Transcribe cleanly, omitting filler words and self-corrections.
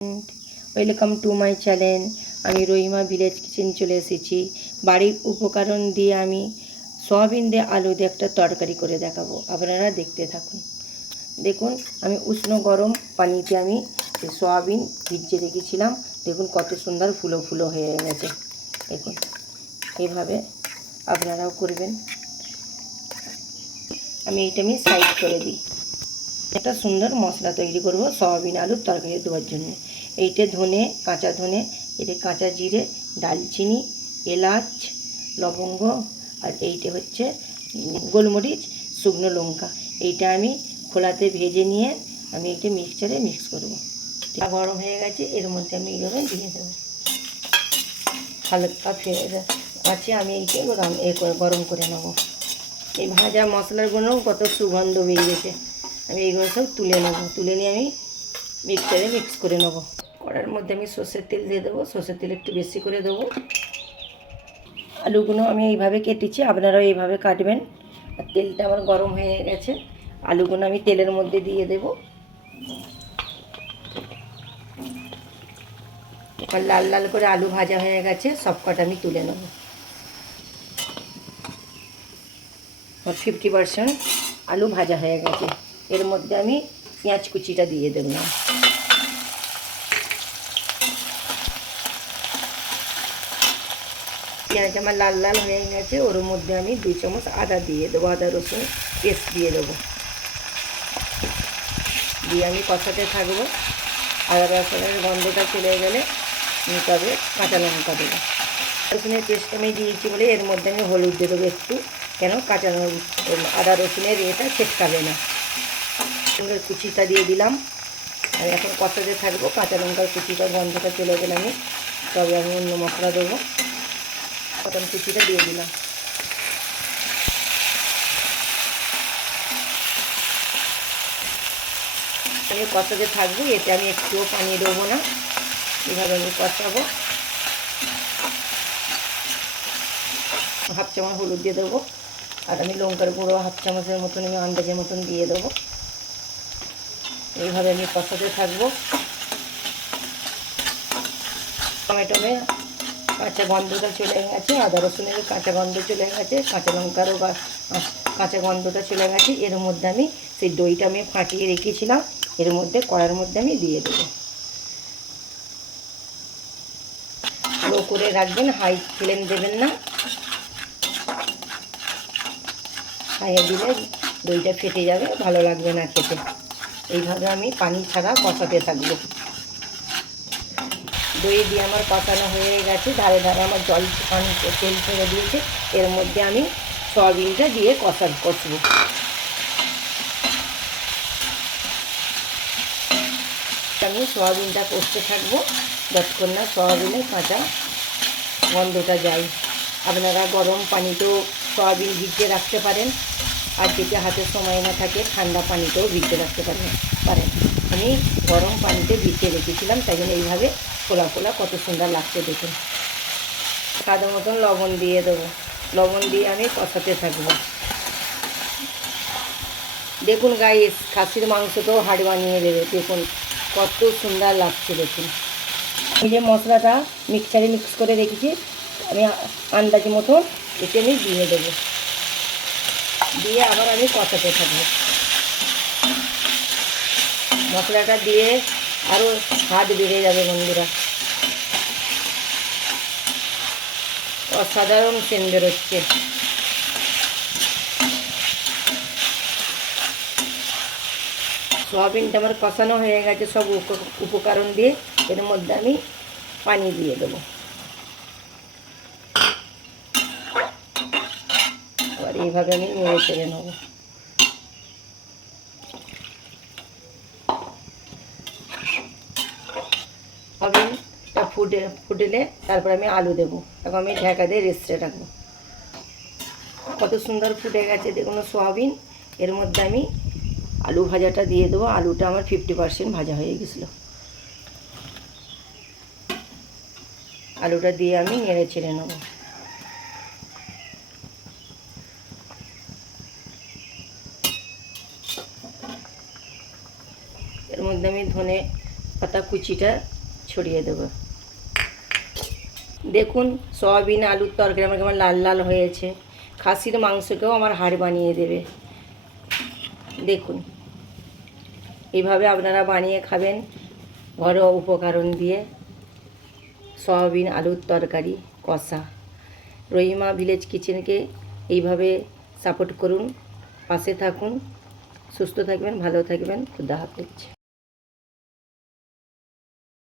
Welcome to my channel. আমি Rahima village kitchen চলে এসেছি। বাড়ির উপকরণ দিয়ে আমি সয়াবিন দিয়ে আলু দিয়ে একটা তরকারি করে দেখাবো, আপনারা দেখতে থাকুন। দেখুন, আমি উষ্ণ গরম পানিতে আমি সয়াবিন ভিজিয়ে রেখেছিলাম। দেখুন কত সুন্দর ফুলো ফুলো হয়ে গেছে। দেখুন, এইভাবে আপনারাও করবেন। আমি সাইড করে দিই। একটা সুন্দর মশলা তৈরি করব সয়াবিন আলুর তরকারি দেওয়ার জন্য। এইটা ধনে, কাঁচা ধনে, এটা কাঁচা জিরে, দালচিনি, এলাচ, লবঙ্গ, আর এইটা হচ্ছে গোলমরিচ, শুকনো লঙ্কা। এইটা আমি খোলাতে ভেজে নিয়ে আমি এইটা মিক্সচারে মিক্স করব। গরম হয়ে গেছে, এর মধ্যে আমি এইভাবে দিয়ে দেবো। হালকা ফেলে আছে, আমি এইটা গরম করে নেব। এই ভাজা মশলাগুলো কত সুগন্ধ বেরিয়েছে। আমি এইগুলো সব তুলে নেব। তুলে নিয়ে আমি মিক্সচারে মিক্স করে নেব। কড়ার মধ্যে আমি সর্ষের তেল দিয়ে দেবো। সর্ষের তেল একটু বেশি করে দেবো। আলুগুলো আমি এইভাবে কেটেছি, আপনারাও এইভাবে কাটবেন। আর তেলটা আমার গরম হয়ে গেছে, আলুগুলো আমি তেলের মধ্যে দিয়ে দেব। আর লাল লাল করে আলু ভাজা হয়ে গেছে, সব কটা আমি তুলে নেব। 50% আলু ভাজা হয়ে গেছে। এর মধ্যে আমি পেঁয়াজ কুচিটা দিয়ে দেবো। পেঁয়াজ আমার লাল লাল হয়ে গেছে, ওর মধ্যে আমি 2 চামচ আদা দিয়ে দেবো। আদা রসুন পেস্ট দিয়ে দেবো। দিয়ে আমি কষাতে থাকবো। আদা রসুনের গন্ধটা চলে গেলে আমি তবে কাঁচা লঙ্কা দেবো। রসুনের পেস্ট আমি দিয়েছি বলে এর মধ্যে আমি হলুদ দিয়ে দেবো একটু, কেন আদা রসুনের এটা ছেটকাবে না। কুচিটা দিয়ে দিলাম। আমি এখন কষাতে থাকবো। কাঁচা লঙ্কার কুচিটা গন্ধটা চলে গেলে আমি তবে আমি অন্য মশলা দেবো। প্রথম কুচিটা দিয়ে দিলাম। আমি কষাতে থাকবো, এতে আমি একটুও পানি দেবো না। এভাবে আমি কষাবো। হাফ চামচ হলুদ দিয়ে দেবো। আর আমি লঙ্কার গুঁড়ো হাফ চামচের মতন আমি আন্দাজের মতন দিয়ে দেবো। এইভাবে আমি কষাতে থাকবো। টমেটোমে কাঁচা গন্ধটা চলে গেছে, আদা রসুনের কাঁচা গন্ধ চলে গেছে, কাঁচা লঙ্কারও কাঁচা গন্ধটা চলে গেছে। এর মধ্যে আমি সেই দইটা আমি ফাটিয়ে রেখেছিলাম, এর মধ্যে কড়ার মধ্যে আমি দিয়ে দেবো। লো করে রাখবেন, হাই ফ্লেম দেবেন না। হাইয়ে দিলে দইটা ফেটে যাবে, ভালো লাগবে না খেতে। এইভাবে আমি পানি ছাড়া কষাতে থাকবো। দই দিয়ে আমার কষানো হয়ে গেছে, ধারে ধারে আমার জল পানি তেল ছেড়ে দিয়েছে। এর মধ্যে আমি সয়াবিনটা দিয়ে কষবো। আমি সয়াবিনটা কষতে থাকবো যতক্ষণ না সয়াবিনের কাঁচা গন্ধটা যায়। আপনারা গরম পানিতেও সয়াবিন ভিজিয়ে রাখতে পারেন, আর যদি হাতে সময় না থাকে ঠান্ডা পানিতেও ভিজিয়ে রাখতে পারেন। আমি গরম পানিতে ভিজিয়ে রেখেছিলাম, তাই জন্য এইভাবে ফোলা ফোলা কত সুন্দর লাগছে দেখুন। স্বাদ মতন লবণ দিয়ে দেবো। লবণ দিয়ে আমি কষাতে থাকবো। দেখুন গাইস, খাসির মাংসটাও হাড় বানিয়ে দেবে। দেখুন কত সুন্দর লাগছে দেখুন। এই যে মশলাটা মিক্সারে মিক্স করে রেখেছি, আমি আন্দাজ মতন এতে আমি দিয়ে দেবো। দিয়ে আবার আমি কষাতে থাকবো। মশলাটা দিয়ে আরও স্বাদ বেড়ে যাবে বন্ধুরা। অসাধারণ সেন্ট বেরোচ্ছে। সয়াবিনটা আমার কষানো হয়ে গেছে সব উপকরণ দিয়ে। এর মধ্যে আমি পানি দিয়ে দেবো। আবার এইভাবে আমি নেড়ে চেড়ে নেবো। সয়াবিনটা ফুটলে তারপর আমি আলু দেবো। এখন আমি ঢাকা দিয়ে রেস্টে রাখবো। কত সুন্দর ফুটে গেছে দেখুন সয়াবিন। এর মধ্যে আমি আলু ভাজাটা দিয়ে দেবো। আলুটা আমার 50% ভাজা হয়ে গেছিলো। আলুটা দিয়ে আমি নেড়ে ছেড়ে নেবো। এর মধ্যে আমি ধনে পাতা কুচিটা ছড়িয়ে দেবো। দেখুন সয়াবিন আলুর তরকারি আমার কেমন লাল লাল হয়েছে। খাসির মাংসকেও আমার হাড় বানিয়ে দেবে। দেখুন এইভাবে আপনারা বানিয়ে খাবেন ঘরোয়া উপকরণ দিয়ে। সয়াবিন আলুর তরকারি কষা। রহিমা ভিলেজ কিচেনকে এইভাবে সাপোর্ট করুন, পাশে থাকুন। সুস্থ থাকবেন, ভালো থাকবেন। খুদা হাফেজ।